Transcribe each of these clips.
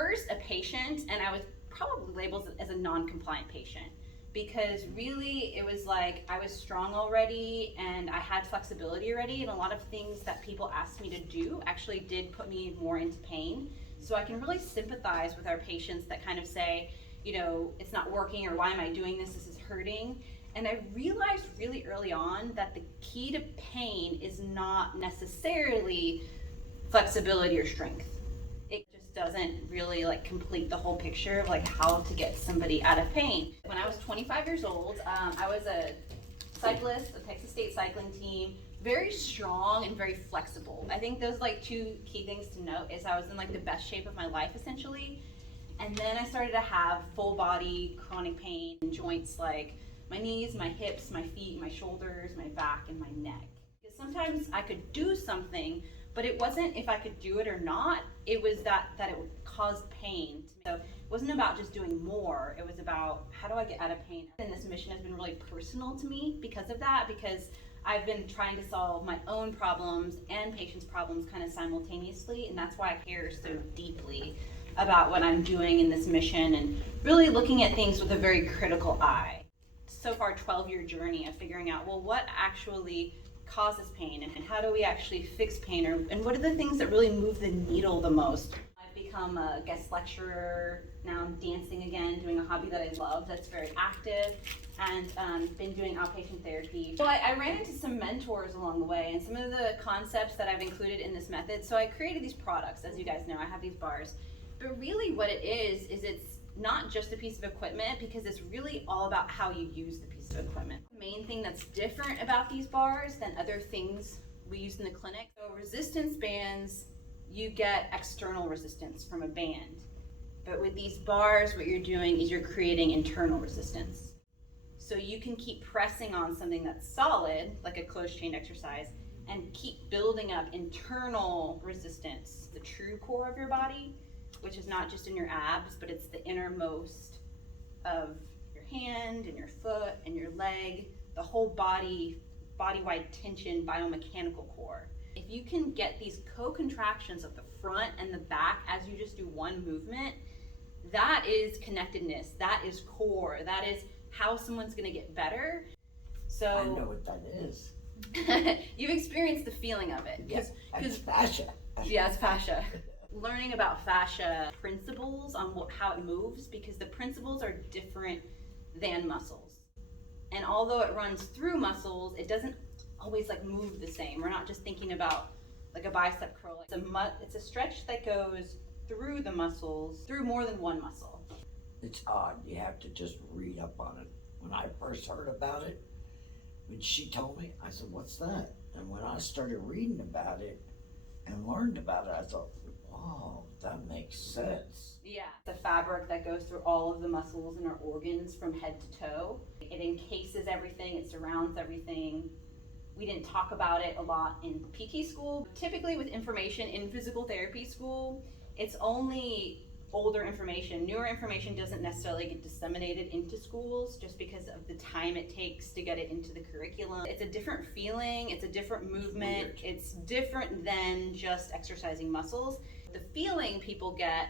first a patient, and I was probably labeled as a non-compliant patient, because really it was like I was strong already and I had flexibility already, and a lot of things that people asked me to do actually did put me more into pain. So I can really sympathize with our patients that kind of say, you know, it's not working, or why am I doing this? This is hurting. And I realized really early on that the key to pain is not necessarily flexibility or strength. It just doesn't really like complete the whole picture of like how to get somebody out of pain. When I was 25 years old, I was a cyclist, a Texas State cycling team, very strong and very flexible. I think those like two key things to note is I was in like the best shape of my life essentially. And then I started to have full body chronic pain in joints like my knees, my hips, my feet, my shoulders, my back, and my neck. Because sometimes I could do something, but it wasn't if I could do it or not, it was that it would cause pain. So it wasn't about just doing more, it was about how do I get out of pain. And this mission has been really personal to me because of that, because I've been trying to solve my own problems and patients' problems kind of simultaneously, and that's why I care so deeply about what I'm doing in this mission and really looking at things with a very critical eye. So far, 12-year journey of figuring out, well, what actually causes pain and how do we actually fix pain, and what are the things that really move the needle the most. I've become a guest lecturer, now I'm dancing again, doing a hobby that I love that's very active, and been doing outpatient therapy. So I ran into some mentors along the way and some of the concepts that I've included in this method. So I created these products, as you guys know, I have these bars. But really what it is it's not just a piece of equipment, because it's really all about how you use the piece of equipment. The main thing that's different about these bars than other things we use in the clinic, so resistance bands, you get external resistance from a band. But with these bars, what you're doing is you're creating internal resistance. So you can keep pressing on something that's solid, like a closed chain exercise, and keep building up internal resistance, the true core of your body, which is not just in your abs, but it's the innermost of your hand and your foot and your leg, the whole body-wide tension biomechanical core. If you can get these co-contractions of the front and the back as you just do one movement, that is connectedness, that is core, that is how someone's gonna get better. So I know what that is. You've experienced the feeling of it. Yes, it's fascia. Yeah, it's fascia. Learning about fascia principles on how it moves, because the principles are different than muscles. And although it runs through muscles, it doesn't always like move the same. We're not just thinking about like a bicep curl. It's a stretch that goes through the muscles, through more than one muscle. It's odd, you have to just read up on it. When I first heard about it, when she told me, I said, what's that? And when I started reading about it and learned about it, I thought, wow, that makes sense. Yeah, the fabric that goes through all of the muscles in our organs from head to toe. It encases everything, it surrounds everything. We didn't talk about it a lot in PT school. Typically with information in physical therapy school, it's only older information. Newer information doesn't necessarily get disseminated into schools just because of the time it takes to get it into the curriculum. It's a different feeling, it's a different movement, it's different than just exercising muscles. The feeling people get,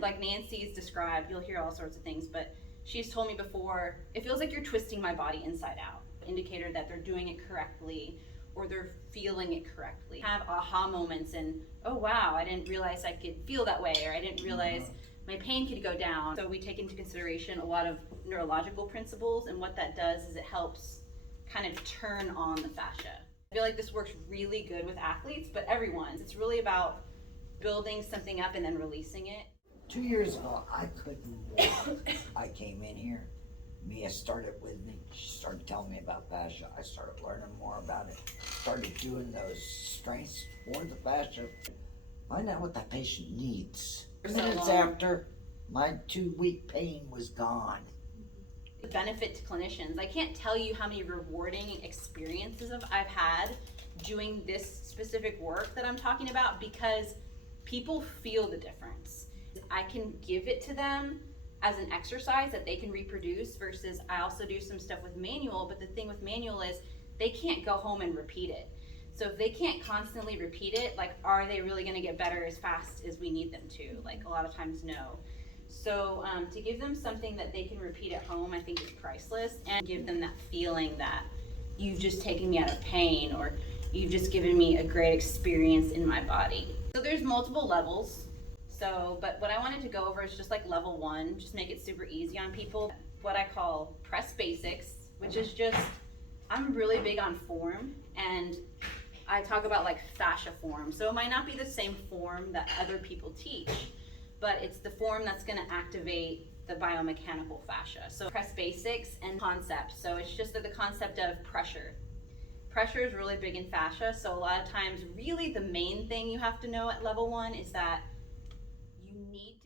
like Nancy's described, you'll hear all sorts of things, but she's told me before, it feels like you're twisting my body inside out. Indicator that they're doing it correctly or they're feeling it correctly. Have aha moments and, oh wow, I didn't realize I could feel that way, or I didn't realize my pain could go down. So we take into consideration a lot of neurological principles, and what that does is it helps kind of turn on the fascia. I feel like this works really good with athletes, but everyone's. It's really about building something up and then releasing it. 2 years ago, I couldn't walk. I came in here. Mia started with me. She started telling me about fascia. I started learning more about it. Started doing those strengths for the fascia. Find out what that patient needs. Minutes after, my 2-week pain was gone. The benefit to clinicians. I can't tell you how many rewarding experiences I've had doing this specific work that I'm talking about, because people feel the difference. I can give it to them as an exercise that they can reproduce, versus I also do some stuff with manual, but the thing with manual is they can't go home and repeat it. So if they can't constantly repeat it, like, are they really gonna get better as fast as we need them to? Like, a lot of times, no. So to give them something that they can repeat at home, I think is priceless, and give them that feeling that you've just taken me out of pain, or you've just given me a great experience in my body. So there's multiple levels. So, but what I wanted to go over is just like level 1, just make it super easy on people. What I call PressEX, which is just, I'm really big on form, and I talk about like fascia form. So it might not be the same form that other people teach, but it's the form that's gonna activate the biomechanical fascia. So PressEX and concepts. So it's just the concept of pressure. Pressure is really big in fascia. So a lot of times, really the main thing you have to know at level 1 is that you need